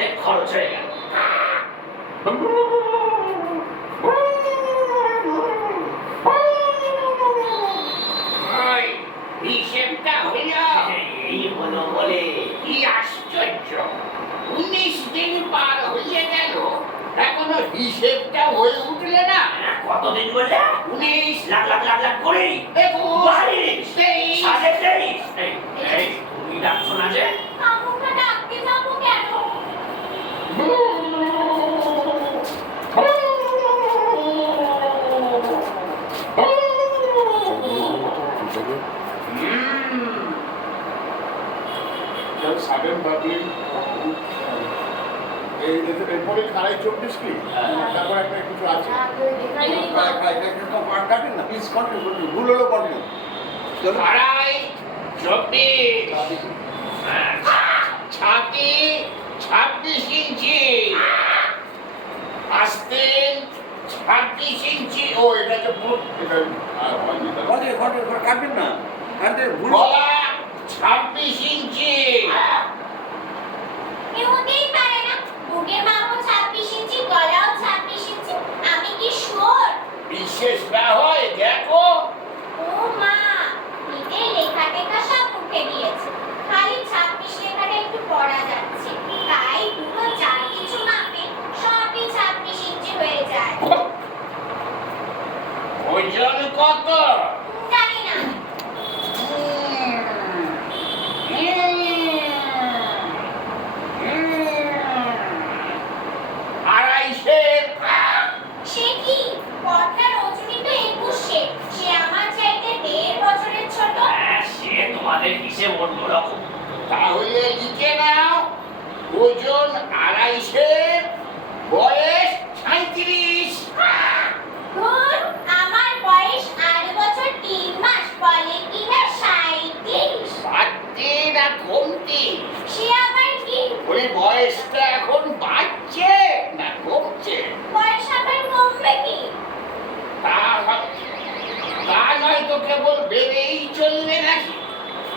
অর্ধেক খরচ হয়ে গেল। হিসেবটা হইল। এই হলো বলে কি আশ্চর্য, 19 দিন পার হইয়া গেল, এখনো হিসেবটা হয়ে উঠলে না। কতদিন বললে? 19 লাখ লাখ লাখ লাখ করে 22 23 সাড়ে 23। এই তুমি ডাকছো না যে? আমাকে ডাকতে যাবো কেন? সাডেন বাবলিং এরপরে খাড়াই 24 কি তারপর একটা কিছু আছে কাটেন না প্লিজ কন্টিনিউ ভুল হলো কন্টিনিউ আড়াই 24 ছাতি 26 ইঞ্চি আস্তিন 26 ইঞ্চি। ও এটা তো কাটবেন না ভুল গলা 26 ইঞ্চি। হতেই পারে না, বুকের মাপও 26 ইঞ্চি, গলাও 26 ইঞ্চি। আমি কি শুয়োর? বিশেষ না হয় দেখো। ও মা, নিজের লেখা টেখা সব উঠে দিয়েছে, খালি 26 লেখাটা একটু পড়া যাচ্ছে, তাই দুটো চার কিছু মাপে সবই 26 ইঞ্চি হয়ে যায়। ওজন কত? জানি না। আড়াইশের। সে কি? কর্তার ওজনই তো 21, সে আমার চাইতে 1.5 বছরের ছোট। সে তোমাদের হিসেব অন্যরকম। তাহলে লিখে নাও, ওজন আড়াইশের, বয়স 37। ধুর, আমার বয়স 8 বছর 3 মাস, বলে কিনা 37। বাড়তে না কমতে? সে আবার কি? ওই বয়সটা এখন বাড়ছে না কমছে? বয়স আবার কমবে কি? তা নয় তো কেবল বেড়েই চলবে নাকি?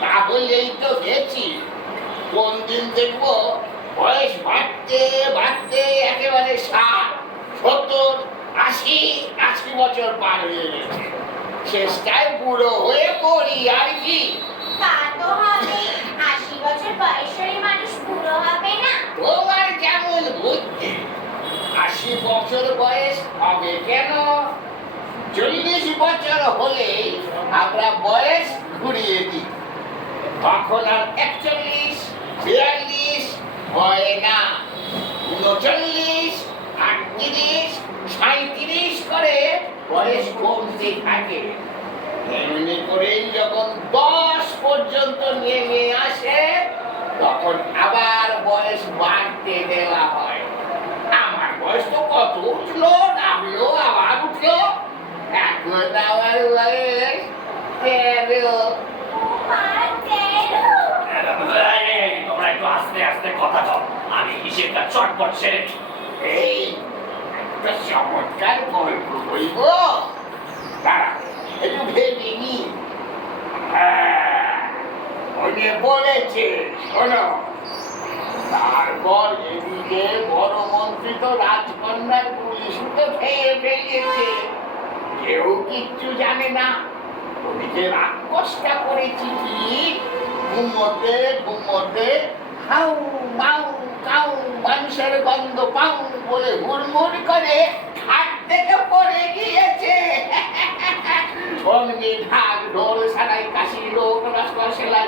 তাহলেই তো গেছি, কোন দিন দেখবো বয়স বাড়তে বাড়তে একেবারে 60 70 80 বছর পার হয়ে গেছে, শেষটায় বুড়ো হয়ে পড়ি আর কি। তা তো হবে, 80 বছর বয়স হলে মানুষ বুড়ো হবে না। তোমার কেমন বুদ্ধি, 80 বছর বয়স হবে কেন? 40 বছর হলে আমরা বয়স ঘুরিয়ে দিই, তখন আর 41 42 হয় না, 39 38 37 করে বয়স কমতে থাকে। এমনি করেই যখন 10 পর্যন্ত নেমে আসে, তখন আবার বয়স বাড়তে দেওয়া হয়। আমার বয়স তো কত উঠলো, নামলো, আবার উঠলো, এখন আমার বয়স 13। তোমরা একটু আস্তে আস্তে কথা বল, আমি হিসেবটা চটপট সেরে নিই। এই একটা চমৎকার গল্প বলব, দাঁড়া একটু ভেবে নি। মনে পড়েছে, শোনো। তারপর এদিকে বড় মন্ত্রী তো রাজকন্যার পুলিশ তো খেয়ে ফেলিয়েছে, কেউ কিচ্ছু জানে না। ওদিকে রাক্ষসটা করেছি কি, ঘুমোতে ঘুমোতে হাউ মাউ কাউ মানুষের গন্ধ পাউ বলে হুড়মুড় করে খাট থেকে পড়ে গিয়েছে। সঙ্গে ঢাক ঢোল সারাই কাশি লোক রসকর সেলাই